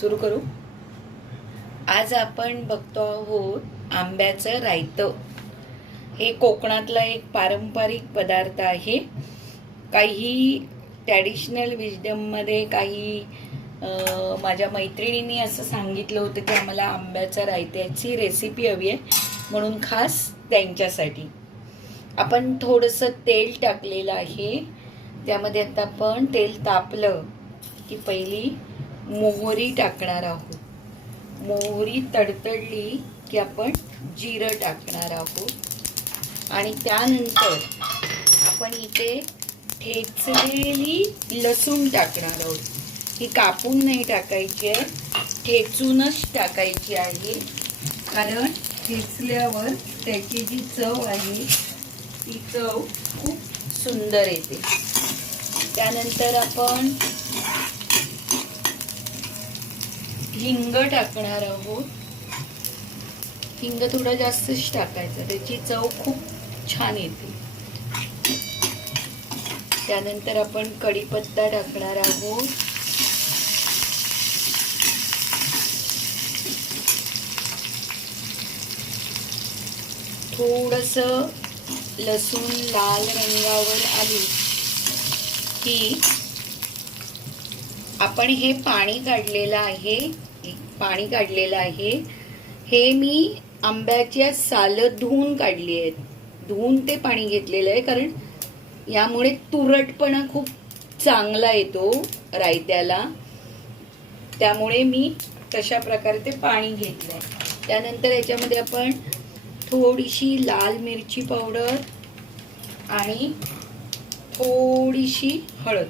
सुरू करू. आज आपण बघतो आहोत आंब्याचं रायतं. हे कोकणातला एक पारंपरिक पदार्थ आहे. काही ट्रॅडिशनल विजडममध्ये काही माझ्या मैत्रिणींनी असं सांगितलं होतं की आम्हाला आंब्याच्या रायत्याची रेसिपी हवी आहे, म्हणून खास त्यांच्यासाठी आपण थोडंसं तेल टाकलेलं आहे. त्यामध्ये आता आपण तेल तापलं की पहिली मोहरी टाकणार आहोत. मोहरी तडतडली की आपण जिरं टाकणार आहोत आणि त्यानंतर आपण इथे ठेचलेली लसूण टाकणार आहोत. ही कापून नाही टाकायची आहे, ठेचूनच टाकायची आहे, कारण ठेचल्यावर त्याची जी चव आहे ती चव खूप सुंदर येते. त्यानंतर आपण हिंग टाकणार आहोत. हिंग थोडा जास्तच टाकायचा, त्याची चव खूप छान येते. त्यानंतर आपण कढीपत्ता टाकणार आहोत. थोडंसं लसूण लाल रंगावर आली की आपण हे पाणी काढलेलं आहे. हे मी आंब्याच्या सालं धुवून काढली आहेत. धुवून ते पाणी घेतलेलं आहे, कारण यामुळे तुरटपणा खूप चांगला येतो रायत्याला. त्यामुळे मी तशा प्रकारे ते पाणी घेतलंय. त्यानंतर याच्यामध्ये आपण थोडीशी लाल मिरची पावडर आणि थोडीशी हळद,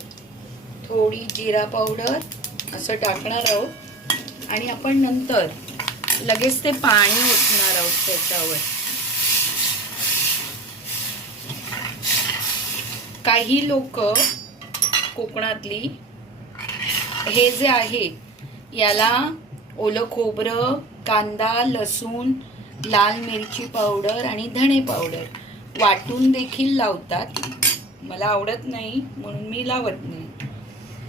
थोडी जिरा पावडर असं टाकणार आहोत आणि आपण नंतर लगेच ते पाणी ओतणार आहोत त्याच्यावर. काही लोक कोकणातली हे जे आहे याला ओलं खोबरं, कांदा, लसूण, लाल मिरची पावडर आणि धणे पावडर वाटून देखील लावतात. मला आवडत नाही म्हणून मी लावत नाही.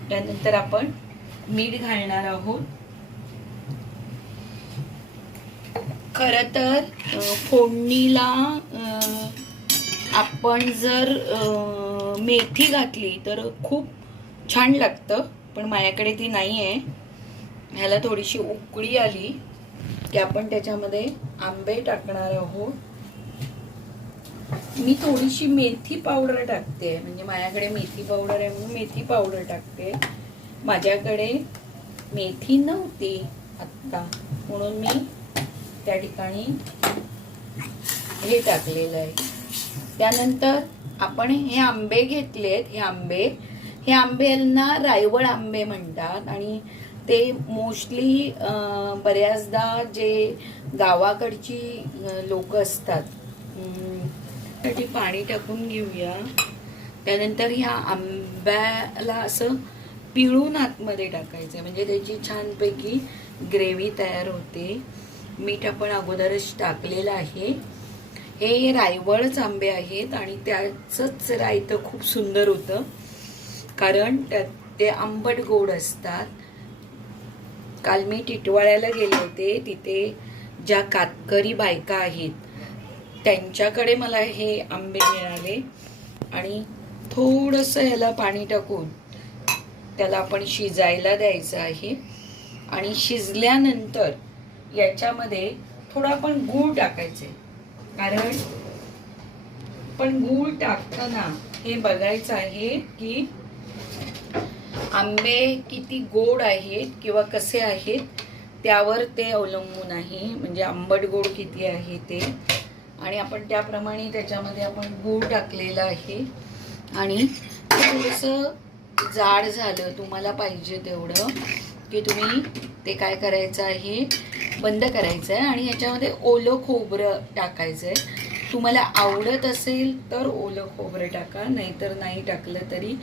त्यानंतर आपण मीठ घालणार आहोत. खरं तर फोडणीला आपण जर मेथी घातली तर खूप छान लागतं, पण माझ्याकडे ती नाही आहे. ह्याला थोडीशी उकळी आली की आपण त्याच्यामध्ये आंबे टाकणार आहोत. मी थोडीशी मेथी पावडर टाकते, म्हणजे माझ्याकडे मेथी पावडर आहे म्हणून मेथी पावडर टाकते. माझ्याकडे मेथी नव्हती आत्ता, म्हणून मी त्या ठिकाणी हे टाकलेलं आहे. त्यानंतर आपण हे आंबे घेतलेत. हे आंब्यांना रायवळ आंबे म्हणतात आणि ते मोस्टली बऱ्याचदा जे गावाकडची लोक असतात साठी पाणी टाकून घेऊया. त्यानंतर ह्या आंब्याला असं पिळून आतमध्ये टाकायचं, म्हणजे त्याची छानपैकी ग्रेव्ही तयार होते. मीठ आपण अगोदरच टाकलेलं आहे. हे रायवळच आंबे आहेत आणि त्याचंच रायतं खूप सुंदर होतं, कारण त्यात ते आंबट गोड असतात. काल मी टिटवाळ्याला गेले होते. तिथे ज्या कातकरी बायका आहेत त्यांच्याकडे मला हे आंबे मिळाले आणि थोडंसं ह्याला पाणी टाकून त्याला आपण शिजायला द्यायचं आहे. आणि शिजल्यानंतर याच्यामध्ये थोडा आपण गूळ टाकायचे, कारण पण गूळ टाकताना हे बघायचं आहे की आंबे किती गोड आहेत किंवा कसे आहेत त्यावर ते अवलंबून आहे, म्हणजे आंबट गोड किती आहे ते. आणि आपण त्याप्रमाणे त्याच्यामध्ये आपण गूळ टाकलेला आहे. आणि थोडंसं जाड झालं तुम्हाला पाहिजे तेवढं की तुम्ही ते काय करायचं आहे, बंद करायचं आहे आणि याच्यामध्ये ओलं खोबरं टाकायचं आहे. तुम्हाला आवडत असेल तर ओलं खोबरं टाका, नाहीतर नाही टाकलं तरी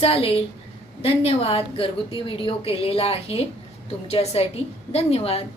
चालेल. धन्यवाद. घरगुती व्हिडिओ केलेला आहे तुमच्यासाठी. धन्यवाद.